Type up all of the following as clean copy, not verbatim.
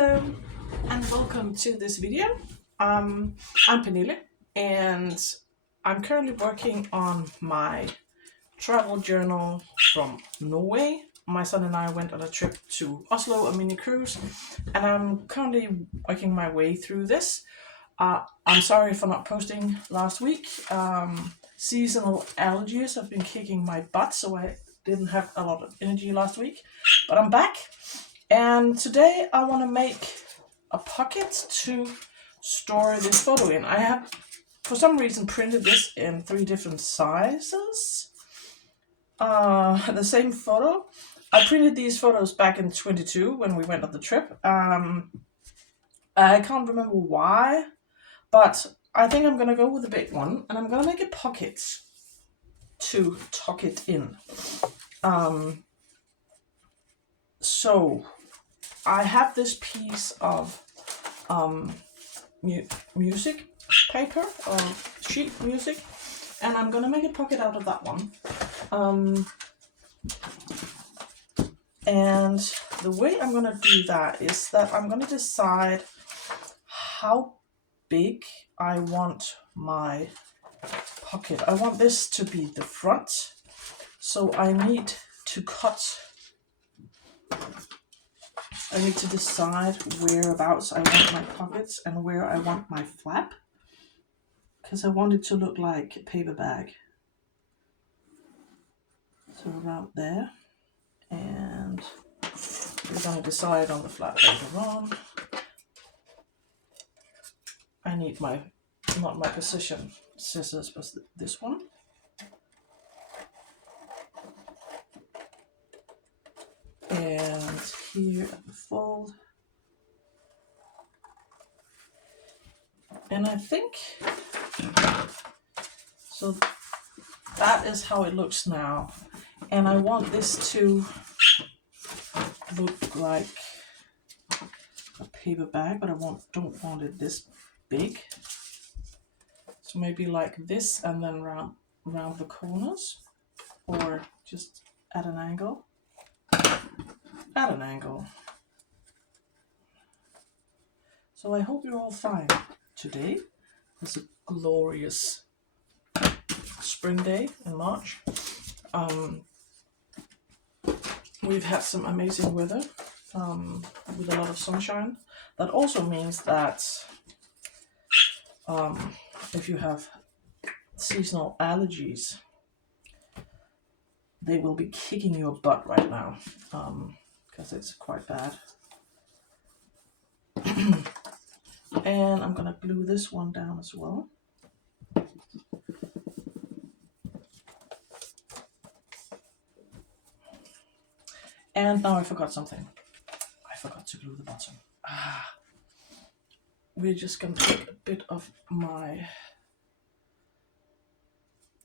Hello and welcome to this video. I'm Pernille and I'm currently working on my travel journal from Norway. My son and I went on a trip to Oslo, a mini cruise, and I'm currently working my way through this. I'm sorry for not posting last week. Seasonal allergies have been kicking my butt, so I didn't have a lot of energy last week, but I'm back. And today I want to make a pocket to store this photo in. I have, for some reason, printed this in 3 different sizes. The same photo. I printed these photos back in 22 when we went on the trip. I can't remember why, but I think I'm going to go with the big one, and I'm going to make a pocket to tuck it in. So I have this piece of music paper or sheet music, and I'm gonna make a pocket out of that one. And the way I'm gonna do that is that I'm gonna decide how big I want my pocket. I want this to be the front, so I need to decide whereabouts I want my pockets and where I want my flap, because I want it to look like a paper bag. So around there, and we're going to decide on the flap later on. I need not my precision scissors, but this one. And here at the fold. And I think, so that is how it looks now. And I want this to look like a paper bag, but I don't want it this big. So maybe like this, and then round the corners, or just at an angle. So I hope you're all fine today. It's a glorious spring day in March. We've had some amazing weather with a lot of sunshine. That also means that if you have seasonal allergies, they will be kicking your butt right now, because it's quite bad. And I'm gonna glue this one down as well. And now I forgot something. I forgot to glue the bottom. We're just gonna take a bit of my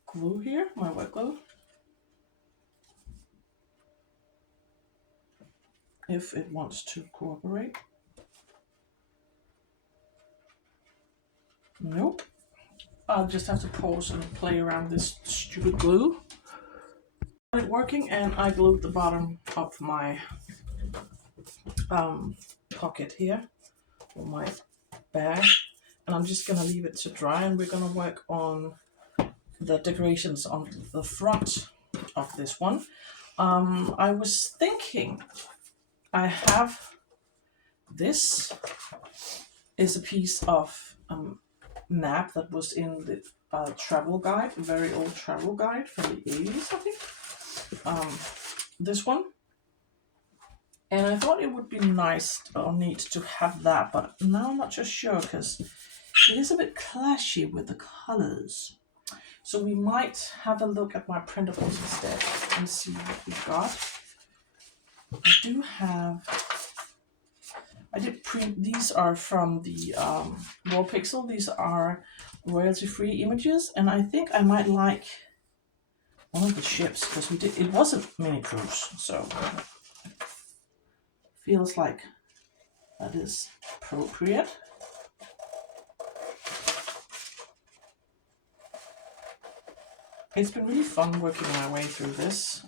glue here, my wet glue. If it wants to cooperate. Nope. I'll just have to pause and play around this stupid glue. It working, and I glued the bottom of my pocket here, or my bag, and I'm just gonna leave it to dry, and we're gonna work on the decorations on the front of this one. I was thinking, I have this is a piece of map that was in the travel guide, a very old travel guide from the 80s, I think. This one. And I thought it would be nice or neat to have that, but now I'm not just sure, because it is a bit clashy with the colors. So we might have a look at my printables instead and see what we've got. I did print, these are from the Wallpixel. These are royalty-free images, and I think I might like one of the ships, because it was a mini cruise, so feels like that is appropriate. It's been really fun working my way through this,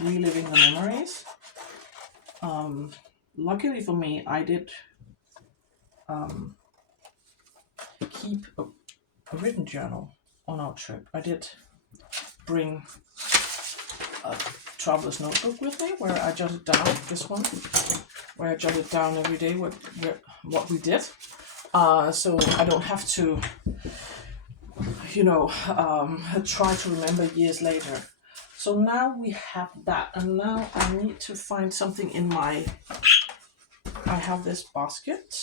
reliving the memories. luckily for me, I did keep a written journal on our trip. I did bring a traveler's notebook with me where I jotted down this one, where I jotted down every day what we did. So I don't have to, try to remember years later. So now we have that, and now I need to find something in I have this basket.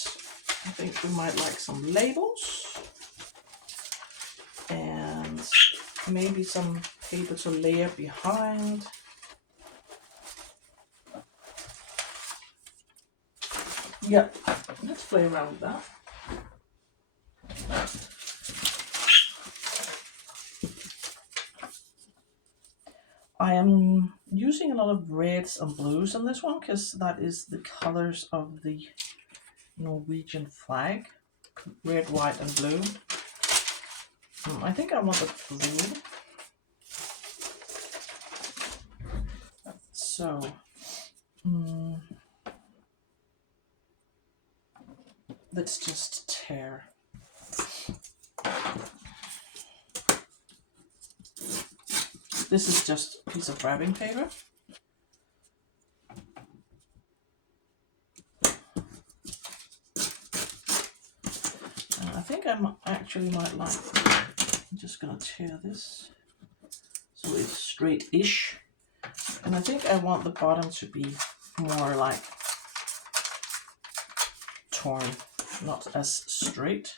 I think we might like some labels and maybe some paper to layer behind. Yeah, let's play around with that. I am using a lot of reds and blues on this one because that is the colors of the Norwegian flag. Red, white and blue. I think I want the blue. So, let's just tear. This is just a piece of wrapping paper. I think I actually might like, I'm just gonna tear this so it's straight-ish. And I think I want the bottom to be more like torn, not as straight.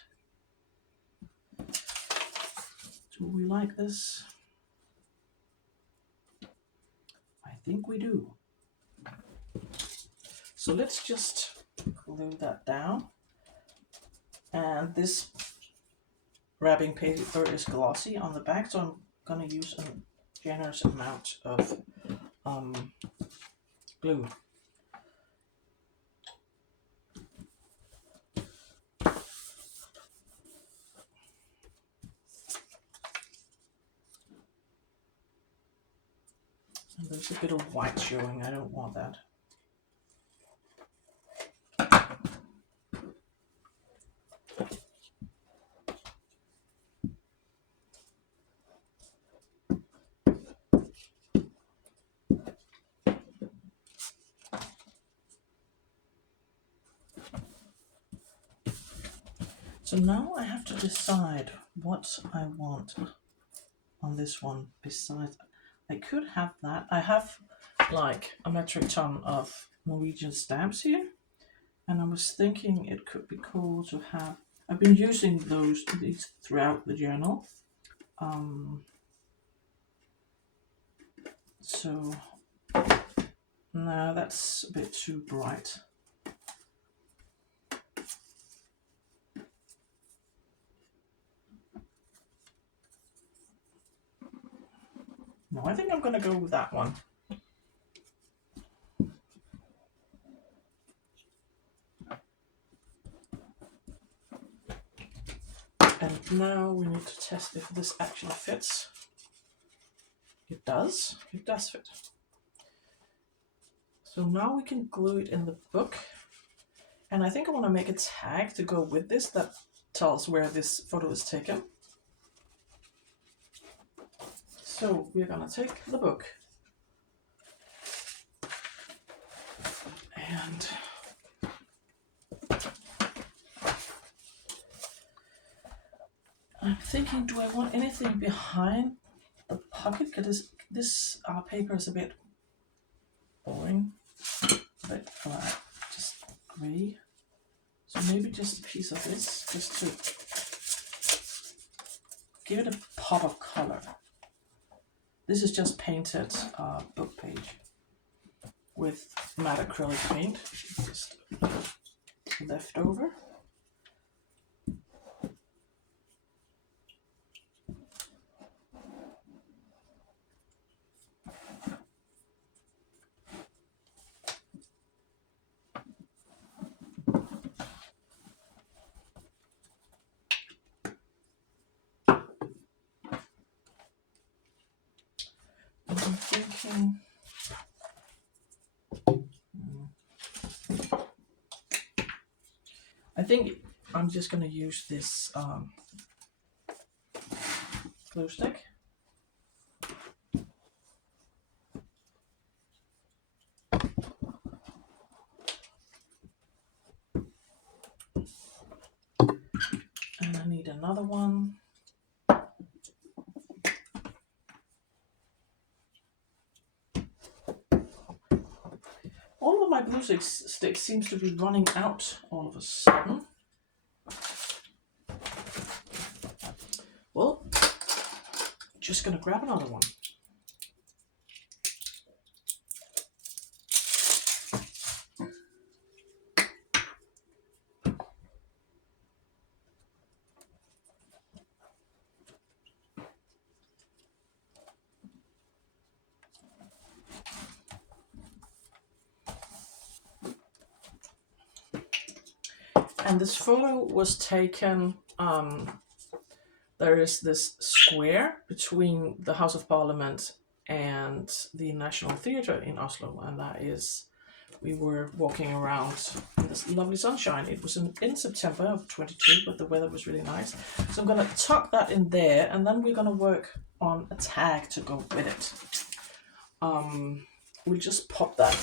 Do we like this? I think we do. So let's just glue that down. And this wrapping paper is glossy on the back, so I'm gonna use a generous amount of glue. And there's a bit of white showing, I don't want that. So now I have to decide what I want on this one. Besides, I could have that. I have like a metric ton of Norwegian stamps here, and I was thinking it could be cool to have. I've been using these throughout the journal. So no, that's a bit too bright. No, I think I'm going to go with that one. And now we need to test if this actually fits. It does. It does fit. So now we can glue it in the book. And I think I want to make a tag to go with this that tells where this photo is taken. So we're going to take the book and I'm thinking, do I want anything behind the pocket? Because this paper is a bit boring, a bit flat, just grey. So maybe just a piece of this, just to give it a pop of color. This is just painted book page with matte acrylic paint, just left over. I'm thinking I think I'm just going to use this glue stick. And I need another one. All of my glue sticks seems to be running out all of a sudden. Well, just gonna grab another one. And this photo was taken, there is this square between the House of Parliament and the National Theatre in Oslo, and that is, we were walking around in this lovely sunshine. It was in September of 22, but the weather was really nice. So I'm gonna tuck that in there, and then we're gonna work on a tag to go with it. We'll just pop that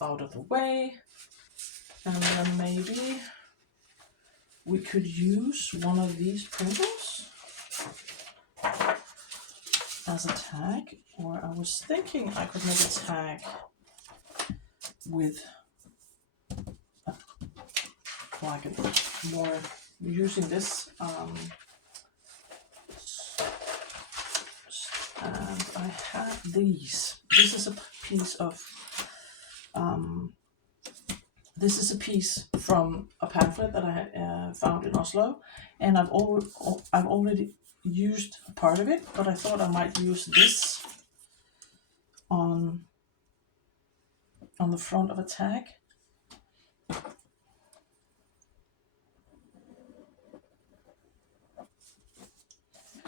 out of the way, and then maybe we could use one of these printers as a tag, or I was thinking I could make a tag with like a more using this and I have these. This is a piece of this is a piece from a pamphlet that I found in Oslo, and I've already used a part of it, but I thought I might use this on the front of a tag.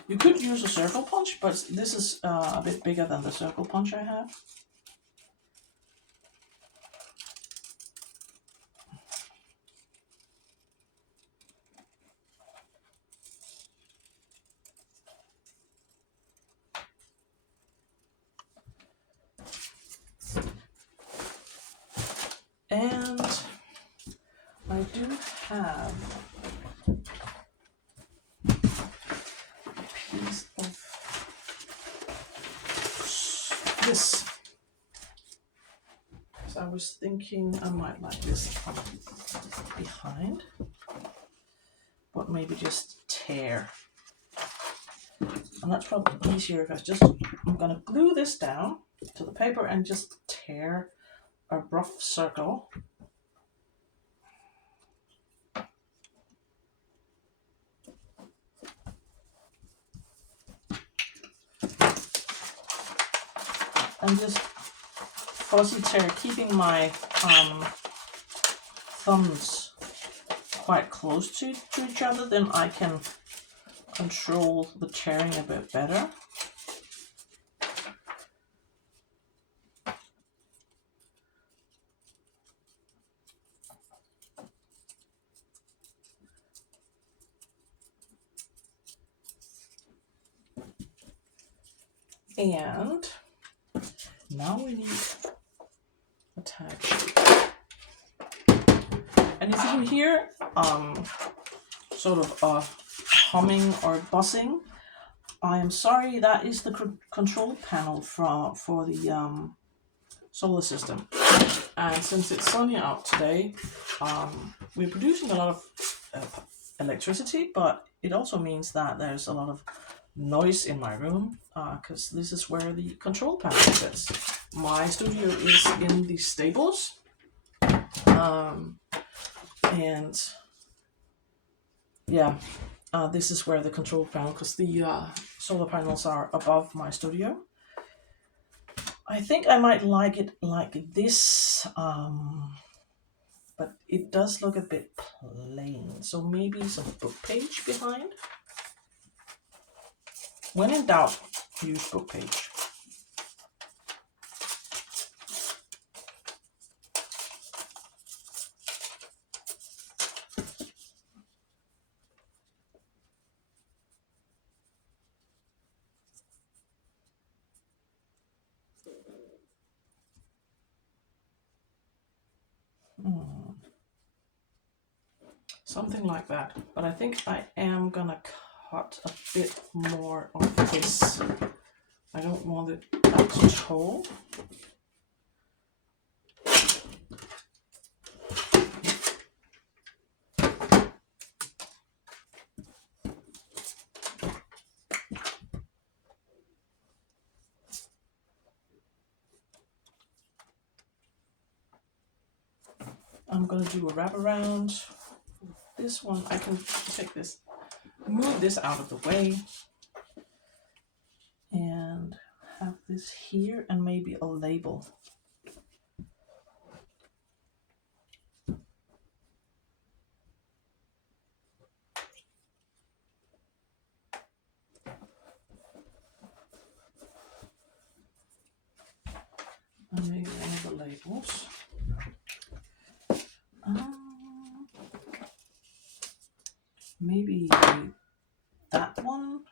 You could use a circle punch, but this is a bit bigger than the circle punch I have. And I do have a piece of this. So I was thinking I might like this behind, but maybe just tear. And that's probably easier if I'm gonna glue this down to the paper and just tear a rough circle. And just fuzzy tear, keeping my thumbs quite close to each other, then I can control the tearing a bit better. And now we need a tag. And if you can hear sort of a humming or buzzing, I am sorry, that is the control panel for the solar system. And since it's sunny out today, we're producing a lot of electricity, but it also means that there's a lot of noise in my room, because this is where the control panel sits. My studio is in the stables, and yeah, this is where the control panel, because the solar panels are above my studio. I think I might like it like this, but it does look a bit plain, so maybe some book page behind. When in doubt, use book page. something like that. But I think I am gonna cut a bit more of this. I don't want it that tall. I'm gonna do a wraparound. This one, I can take this, move this out of the way, and have this here, and maybe a label. And maybe one of the labels. Maybe that one.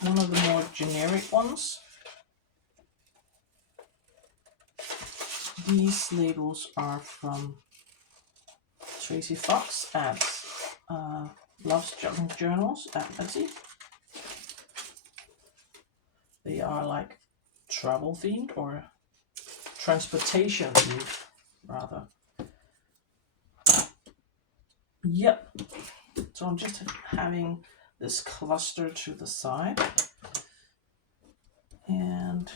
One of the more generic ones. These labels are from Tracy Fox at Oslo Junk Journals at Etsy. They are like travel themed, or transportation themed, rather. Yep. So I'm just having this cluster to the side, and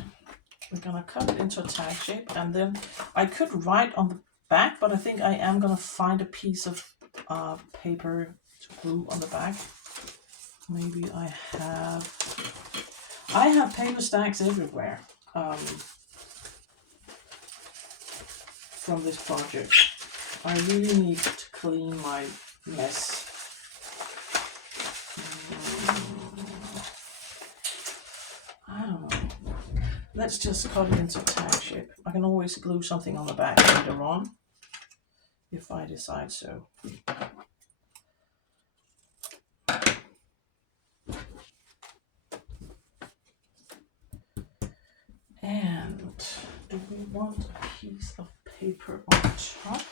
we're gonna cut it into a tag shape, and then I could write on the back, but I think I am gonna find a piece of paper to glue on the back. Maybe I have paper stacks everywhere from this project. I really need to clean my mess. I don't know. Let's just cut it into tag shape. I can always glue something on the back later on, if I decide so. And do we want a piece of paper on top?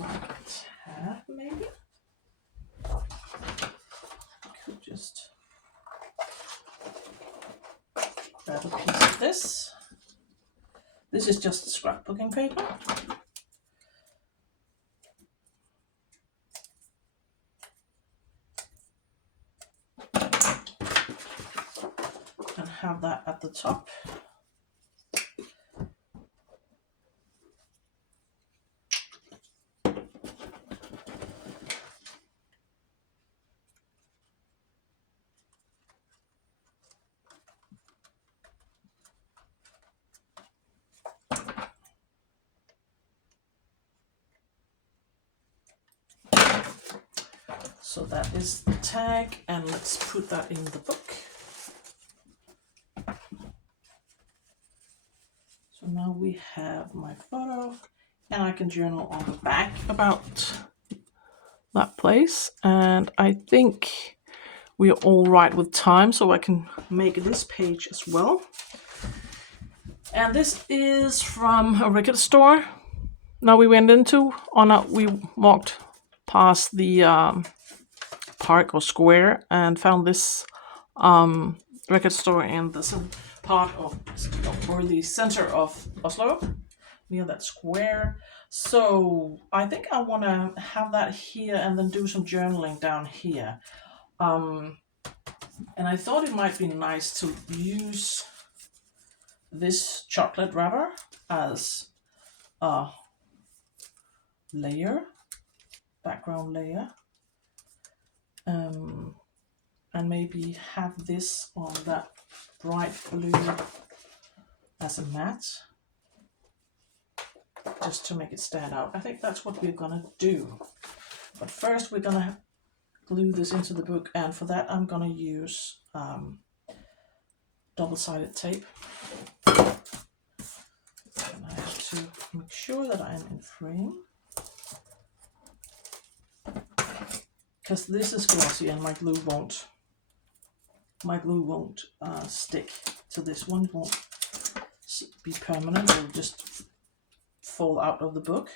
Like a tab, maybe? Could just grab a piece of this. This is just scrapbooking paper. And have that at the top. So that is the tag, and let's put that in the book. So now we have my photo, and I can journal on the back about that place. And I think we're all right with time, so I can make this page as well. And this is from a record store. Now we went into, we walked past the park or square and found this record store in the part of, or the center of Oslo, near that square. So I think I want to have that here and then do some journaling down here. And I thought it might be nice to use this chocolate wrapper as a layer, background layer. And maybe have this on that bright blue as a mat, just to make it stand out. I think that's what we're gonna do. But first we're gonna glue this into the book, and for that I'm gonna use double-sided tape. And I have to make sure that I am in frame, because this is glossy and my glue won't stick to this one. It won't be permanent. It'll just fall out of the book.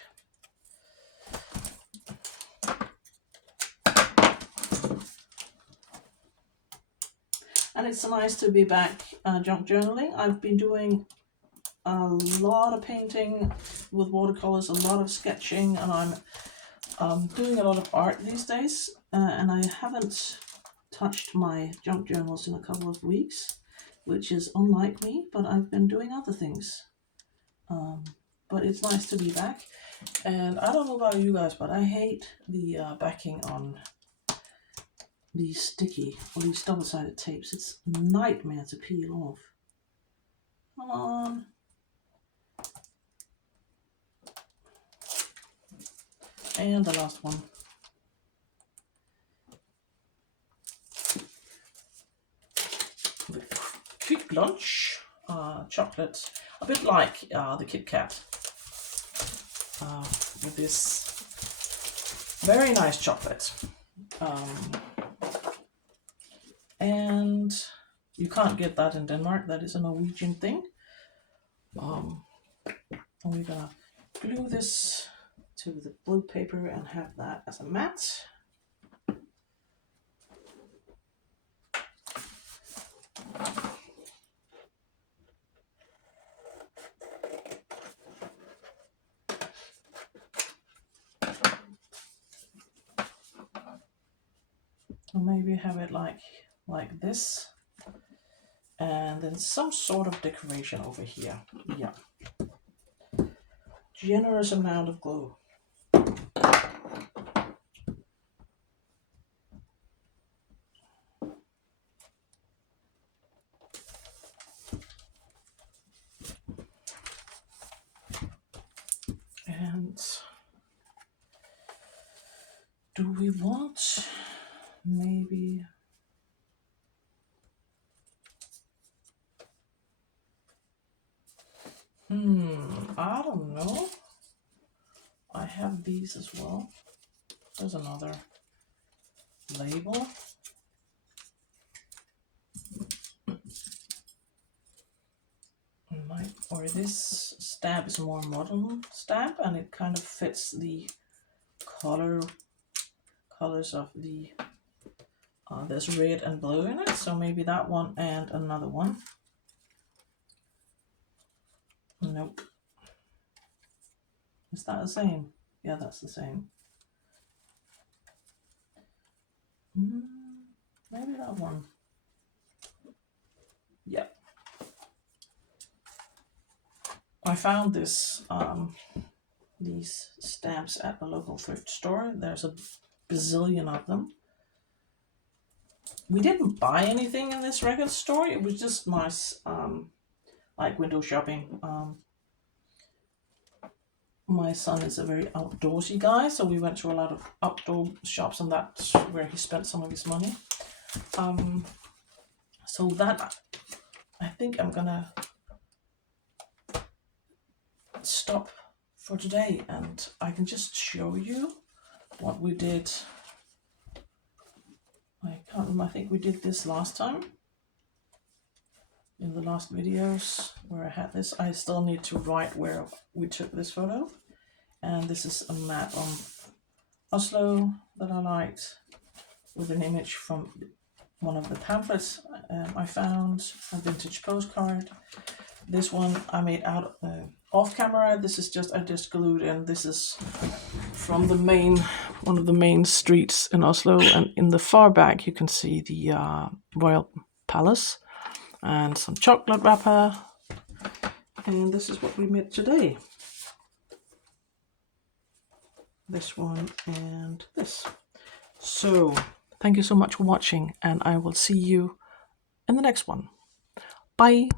And it's nice to be back junk journaling. I've been doing a lot of painting with watercolors, a lot of sketching, and I'm doing a lot of art these days. And I haven't touched my junk journals in a couple of weeks, which is unlike me, but I've been doing other things. But it's nice to be back. And I don't know about you guys, but I hate the backing on these sticky or these double-sided tapes. It's a nightmare to peel off. Come on. And the last one. The quick lunch chocolate, a bit like the Kit Kat, with this very nice chocolate. And you can't get that in Denmark. That is a Norwegian thing. And we're gonna glue this to the blue paper and have that as a mat. Or maybe have it like this, and then some sort of decoration over here. Yeah, generous amount of glue. And do we want maybe I don't know. I have these as well. There's another label. Or this stamp is a more modern stamp, and it kind of fits the colors of the there's red and blue in it, so maybe that one and another one. Nope. Is that the same? Yeah, that's the same. Maybe that one. Yeah. I found this these stamps at a local thrift store. There's a bazillion of them. We didn't buy anything in this record store. It was just nice, like window shopping. My son is a very outdoorsy guy, so we went to a lot of outdoor shops, and that's where he spent some of his money. So that, I think I'm gonna stop for today, and I can just show you what we did. I can't remember, I think we did this last time in the last videos where I had this. I still need to write where we took this photo, and this is a map on Oslo that I liked with an image from one of the pamphlets I found, a vintage postcard. This one I made out off camera. This is I just glued in. This is from one of the main streets in Oslo, and in the far back you can see the Royal Palace and some chocolate wrapper. And this is what we made today. This one and this. So thank you so much for watching, and I will see you in the next one. Bye.